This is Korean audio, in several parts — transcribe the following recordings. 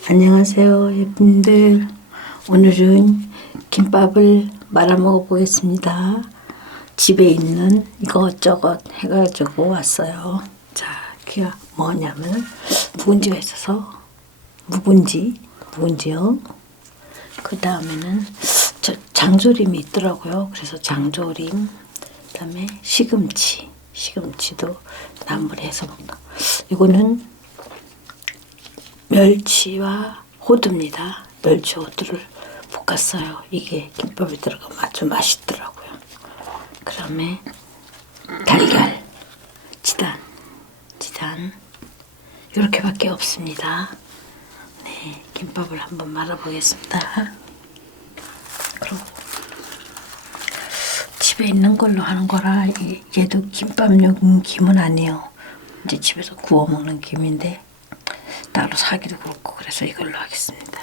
안녕하세요, 예쁜들. 오늘은 김밥을 말아 먹어 보겠습니다. 집에 있는 이것저것 해가지고 왔어요. 자, 그게 뭐냐면 묵은지가 있어서 묵은지요. 그 다음에는 장조림이 있더라고요. 그래서 장조림, 그 다음에 시금치도 나물에 해서 먹다. 이거는 멸치와 호두입니다. 멸치 호두를 볶았어요. 이게 김밥에 들어가면 아주 맛있더라고요. 그 다음에 달걀, 지단 이렇게밖에 없습니다. 네, 김밥을 한번 말아보겠습니다. 그리고 집에 있는 걸로 하는 거라 얘도 김밥용 김은 아니에요. 이제 집에서 구워 먹는 김인데 따로 사기도 그렇고 그래서 이걸로 하겠습니다.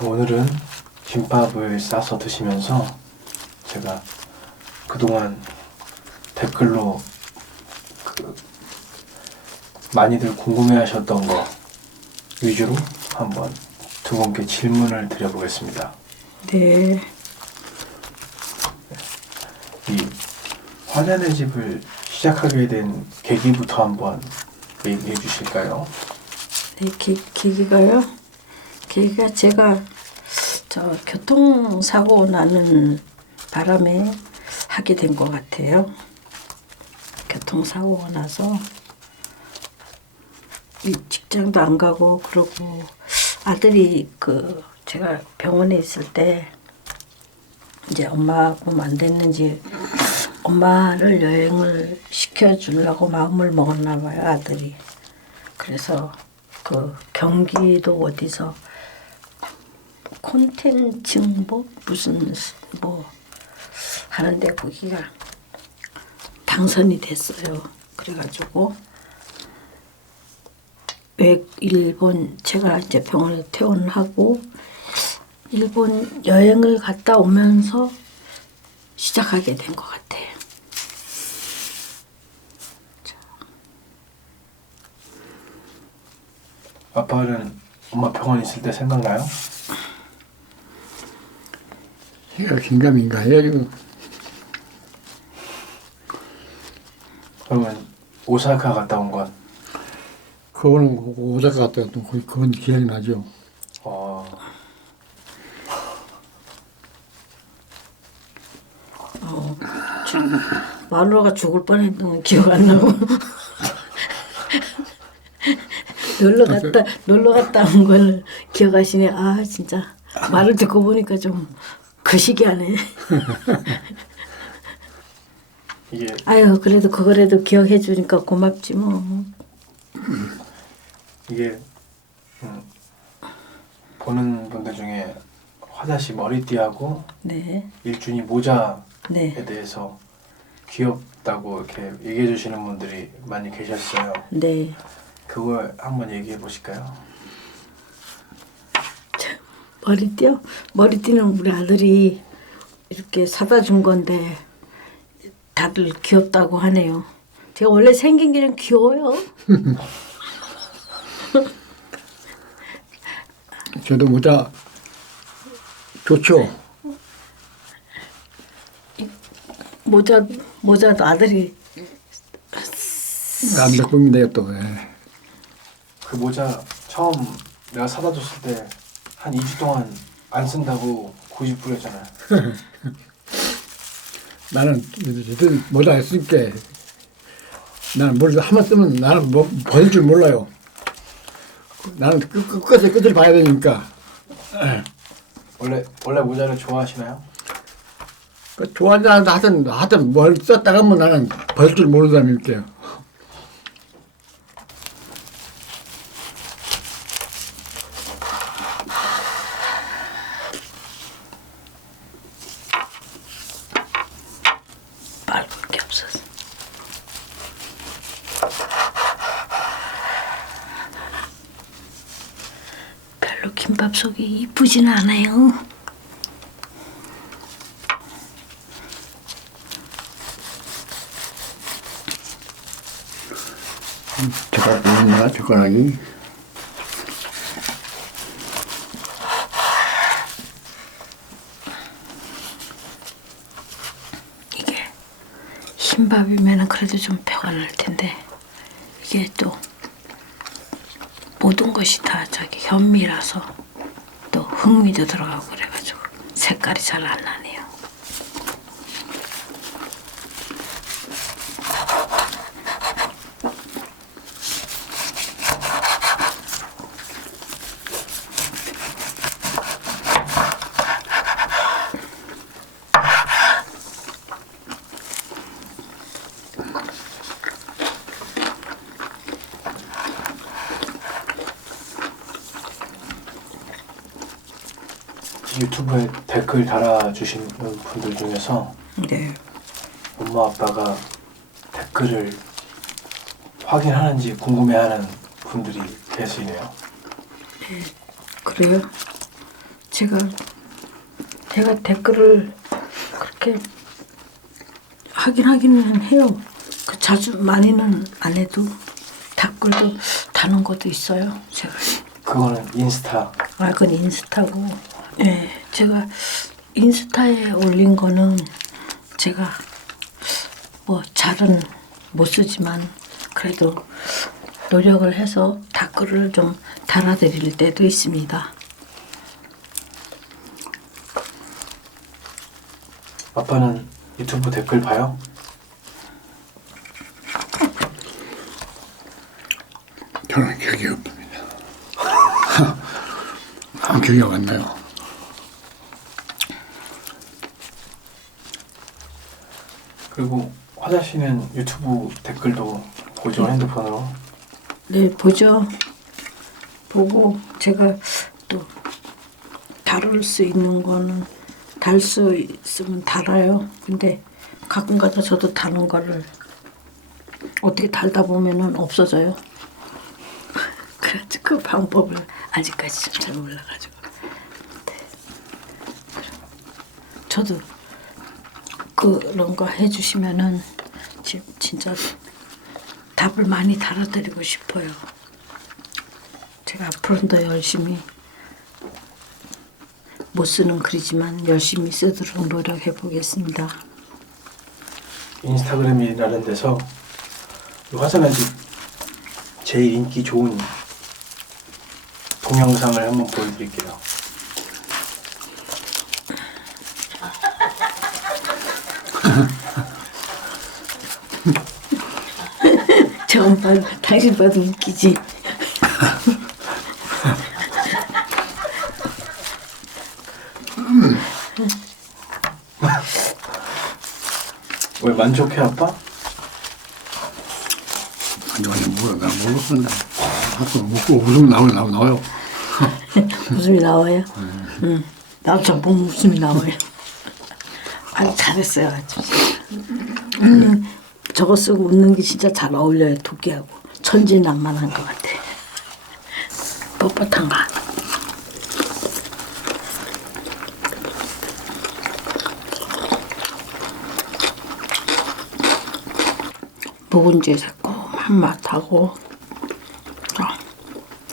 오늘은 김밥을 싸서 드시면서 제가 그동안 댓글로 많이들 궁금해하셨던 거 위주로 한번 두 분께 질문을 드려보겠습니다. 네. 이 화자네 집을 시작하게 된 계기부터 한번 얘기해 주실까요? 네, 계기가요? 계기가 제가 교통사고 나는 바람에 하게 된 것 같아요. 교통사고가 나서 이 직장도 안 가고 그러고 아들이 제가 병원에 있을 때 이제 엄마하고 안 됐는지 엄마를 여행을 시켜주려고 마음을 먹었나 봐요, 아들이. 그래서 경기도 어디서 콘텐츠 무슨 하는데 거기가 당선이 됐어요. 그래가지고 일본 제가 이제 병원에 퇴원을 하고 일본 여행을 갔다 오면서 시작하게 된 것 같아요. 아빠는 엄마 병원 있을 때 생각나요? 해가 긴가민가 해가지고 그러면 오사카 갔다 온 건? 그거는 오사카 갔다 왔던 그건 기억이 나죠. 마누라가 죽을 뻔했던 건 기억 안 나고 놀러 갔다 온 걸 기억하시네. 아 진짜 말을 듣고 보니까 좀 거시기하네. 이게 아유 그래도 그거라도 기억해 주니까 고맙지 뭐. 이게 보는 분들 중에 화자씨 머리띠하고 네. 일준이 모자에 네. 대해서 귀엽다고 이렇게 얘기해 주시는 분들이 많이 계셨어요. 네. 그걸 한번 얘기해 보실까요? 머리띠요? 머리띠는 우리 아들이 이렇게 사다 준 건데 다들 귀엽다고 하네요. 제가 원래 생긴 게 좀 귀여워요. 저도 모자 좋죠. 모자도 아들이 남자꿈인데요 또. 예. 그 모자 처음 내가 사다 줬을 때 한 2주 동안 안 쓴다고 고집 부렸잖아요. 나는 모자 쓸게. 나는 모자 한번 쓰면 나는 벗을 줄 몰라요. 나는 끝을 봐야 되니까. 예. 원래 모자를 좋아하시나요? 좋아하는 하여튼 뭘 썼다가 하면 나는 벗을 줄 모르는 사람일게요. 밟을 게 없어서. 김밥 속이 이쁘진 않아요. 젓가락 있나 젓가락이. 이게 흰밥이면 그래도 좀 표가 날 텐데 이게 또 모든 것이 다 저기 현미라서 또 흑미도 들어가고 그래가지고 색깔이 잘 안 나네요. 유튜브에 댓글 달아주시는 분들 중에서 네. 엄마 아빠가 댓글을 확인하는지 궁금해하는 분들이 계시네요. 그래요? 제가 댓글을 그렇게 하기는 해요. 그 자주 많이는 안 해도 댓글도 다는 것도 있어요. 제가. 그거는 인스타. 아, 그건 인스타고. 예, 제가 인스타에 올린 거는 제가 뭐 잘은 못 쓰지만 그래도 노력을 해서 댓글을 좀 달아드릴 때도 있습니다. 아빠는 유튜브 댓글 봐요? 저는 기억이 없습니다. 안 기억이 안 나요. 그리고 화자 씨는 유튜브 댓글도 보죠, 핸드폰으로? 네, 보죠. 보고 제가 또 다룰 수 있는 거는 달 수 있으면 달아요. 근데 가끔가다 저도 다는 거를 어떻게 달다 보면은 없어져요. 그래서 그 방법을 아직까지 잘 몰라가지고. 네. 저도 그런 거 해주시면은 진짜 답을 많이 달아드리고 싶어요. 제가 앞으로는 더 열심히 못 쓰는 글이지만 열심히 쓰도록 노력해 보겠습니다. 인스타그램이라는 데서 화자가 제일 인기 좋은 동영상을 한번 보여드릴게요. 저 오빠 당신 봐도 웃기지? 왜 만족해 아빠? 아니 뭐야 나 모르겠는데. 자꾸 먹고 웃음 나와요. 웃음이 나와요? 응. 나도 저보면 웃음이 나와요. 아주 잘했어요. 아주. 저거 쓰고 웃는 게 진짜 잘 어울려요. 토끼하고. 천진난만한 것 같아. 뻣뻣한 거. 묵은지 새콤한 맛하고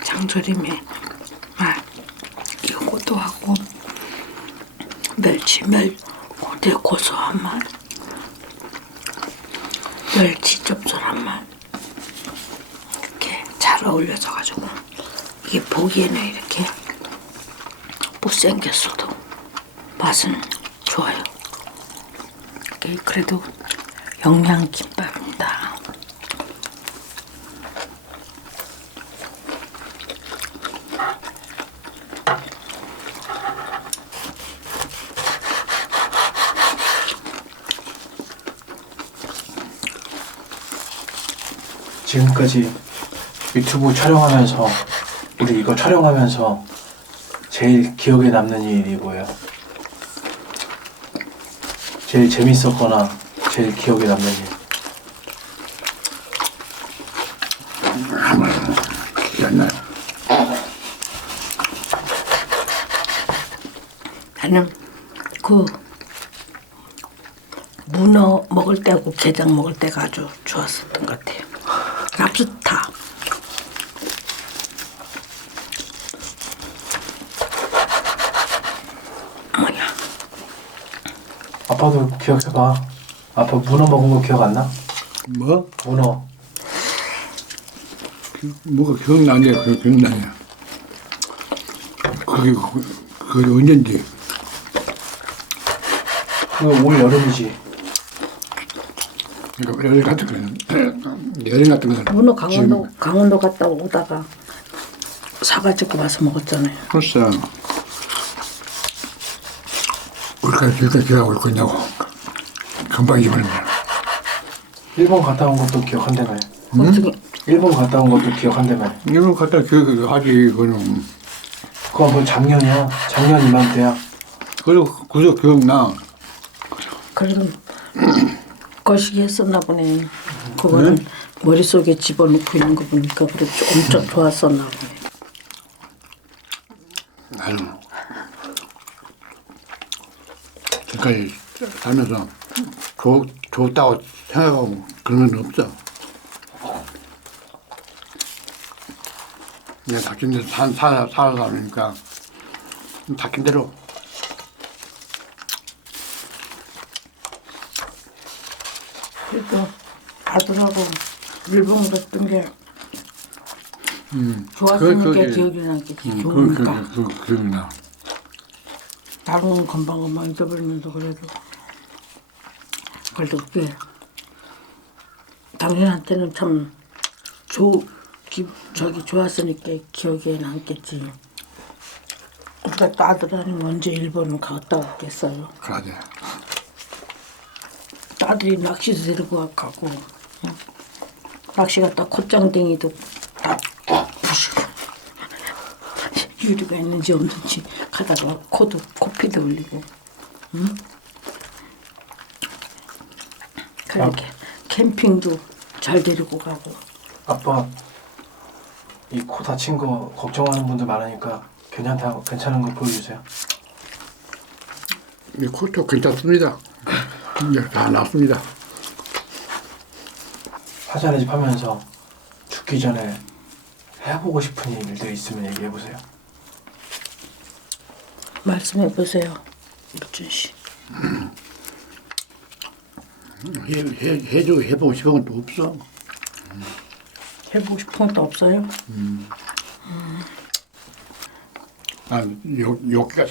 장조림의 맛 이것도 하고 멸치 되게 고소한 맛 멸치 짭짤한 맛 이렇게 잘 어울려져 가지고 이게 보기에는 이렇게 못생겼어도 맛은 좋아요. 이게 그래도 영양김밥입니다. 지금까지 유튜브 촬영하면서 우리 이거 촬영하면서 제일 기억에 남는 일이 뭐예요? 제일 재밌었거나 제일 기억에 남는 일. 아무 기억 안 나요. 나는 그 문어 먹을 때하고 게장 먹을 때가 아주 좋았었던 것 같아요. 랍스타. 뭐야? 아빠도 기억해봐. 아빠 문어 먹은 거 기억 안 나? 뭐? 문어. 뭐가 기억나냐? 그 기억나냐? 그게 언젠지. 그거 올 여름이지. 그러니까 여행 같은 거는 여행 같은 거는 문어 강원도 갔다 오다가 사가지고 와서 먹었잖아요. 글쎄 우리까지 저기까지 기억하고 있 거냐고 금방 잊어버렸네. 일본 갔다 온 것도 기억한다며. 어떻게 일본 갔다 온 것도 기억한다며. 이거 갖다 기억하지 그거는. 그건 뭐 작년이야. 작년 이맘때야. 그래도 기억나. 그래도 거시기 했었나 보네. 그거는 머릿속에 집어넣고 있는 거 보니까 그래 엄청 좋았었나 보네. 나는 지금까지 살면서 좋다고 생각하고 그런 건 없어. 그냥 닥친 대로 살아가니까 닥친 대로. 그래도 아들하고 일본 갔던 게 좋았으니까 그게- 기억이 나겠지. 그건 좋으니까. 기억나. 다른 금방 잊어버리면서 그래도 그게 당신한테는 참 좋았으니까 기억에 남겠지. 우리가 또 아들은 언제 일본을 갔다 왔겠어요. 그러지. 아들이 낚시도 데리고 가고 응? 낚시 갔다 콧장댕이도 다 부시고 유리가 있는지 없는지 가다가 코피도 흘리고 응? 그렇게 캠핑도 잘 데리고 가고. 아빠 이 코 다친 거 걱정하는 분들 많으니까 괜찮은 거 보여주세요. 이 코도 괜찮습니다. 이제 다 났습니다. 사자네 집 하면서 죽기 전에 해보고 싶은 일들 있으면 얘기해 보세요. 말씀해 보세요, 무준 씨. 해보고 싶은 건 또 없어. 해보고 싶은 것도 없어요? 욕기가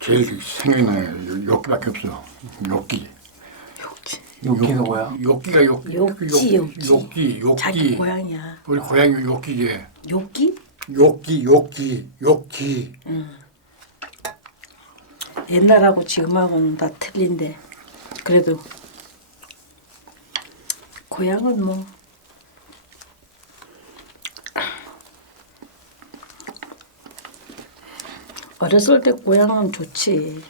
제일 생각나요. 욕기밖에 없어. 욕기. 욕기가 뭐야? 욕기가 욕지. 욕기. 자기 고향이야. 우리 고향이 욕기지. 욕기? 욕기. 옛날하고 지금하고는 다 틀린데 그래도 고향은 뭐 어렸을 때 고향은 좋지.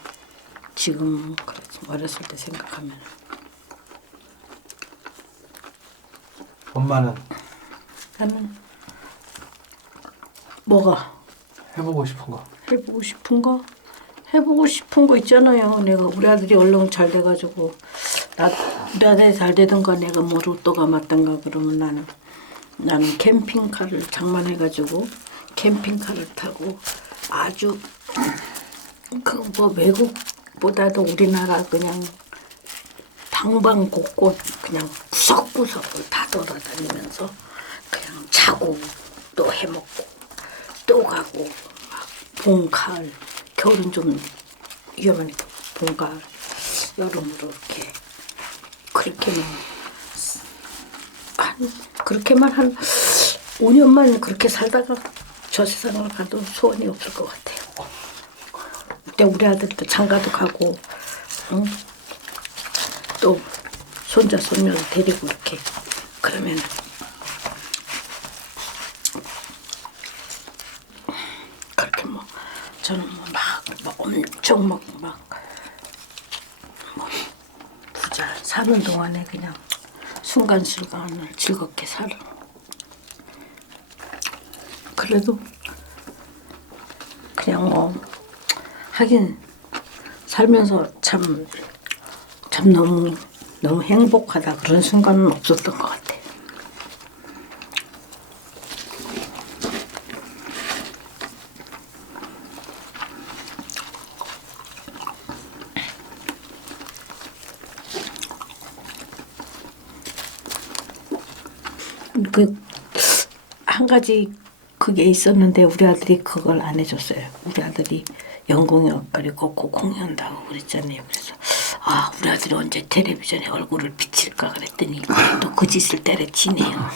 지금 그렇지. 어렸을 때 생각하면 엄마는 나는 뭐가 해보고 싶은 거. 해보고 싶은 거? 해보고 싶은 거 있잖아요. 내가 우리 아들이 얼른 잘 돼가지고 우리 아들이 잘 되든가 내가 뭐 로또가 맞든가 그러면 나는 캠핑카를 장만해가지고 캠핑카를 타고 아주 그 뭐 외국보다도 우리나라 그냥 방방곡곡 그냥 구석구석을 다 돌아다니면서 그냥 자고 또 해먹고 또 가고 막 봄, 가을, 겨울은 좀 위험하니까 봄, 가을, 여름으로 이렇게 그렇게만 한 5년만 그렇게 살다가 저 세상을 가도 소원이 없을 것 같아요. 그때 우리 아들도 장가도 가고 응? 또 손자 손녀를 데리고 이렇게 그러면 그렇게 뭐 저는 막 엄청 뭐 부자 사는 동안에 그냥 순간순간을 즐겁게 살아. 그래도 그냥 뭐 하긴 살면서 참 너무 행복하다 그런 순간은 없었던 것 같아. 그 한 가지 그게 있었는데 우리 아들이 그걸 안 해줬어요. 우리 아들이 연공역까지 꼭 공연다고 그랬잖아요. 그래서 아 우리 아들이 언제 텔레비전에 얼굴을 비칠까 그랬더니 또 그 짓을 때려치네요.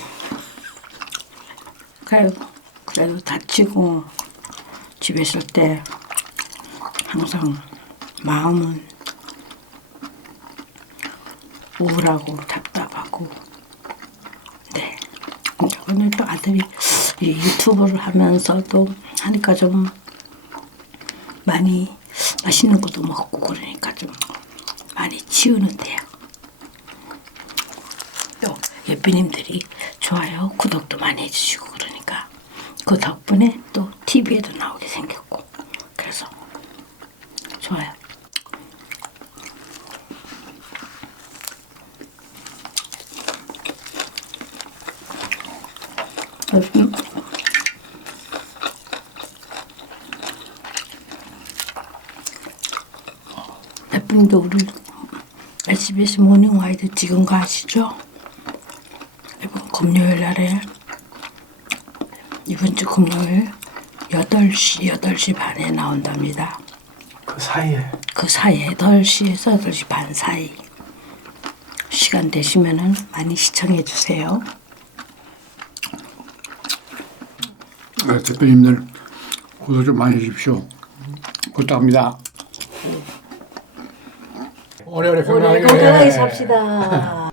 그래도 다치고 집에 있을 때 항상 마음은 우울하고 답답하고 네. 오늘 또 아들이 이 유튜브를 하면서도 하니까 좀 많이 맛있는 것도 먹고 그러니까 좀 많이 치우는데요. 또 예삐님들이 좋아요, 구독도 많이 해주시고 그러니까 그 덕분에 또 TV에도 나오게 생겼고 그래서 좋아요. 대표님도 우리 SBS 모닝와이드 지금 가시죠? 이번 금요일 날에 이번 주 금요일 8시 반에 나온답니다. 그 사이에 8시에서 8시 반 사이 시간 되시면은 많이 시청해 주세요. 네, 대표님들 구독 좀 많이 해주십시오. 부탁합니다. 오래오래 오래 건강하게 삽시다.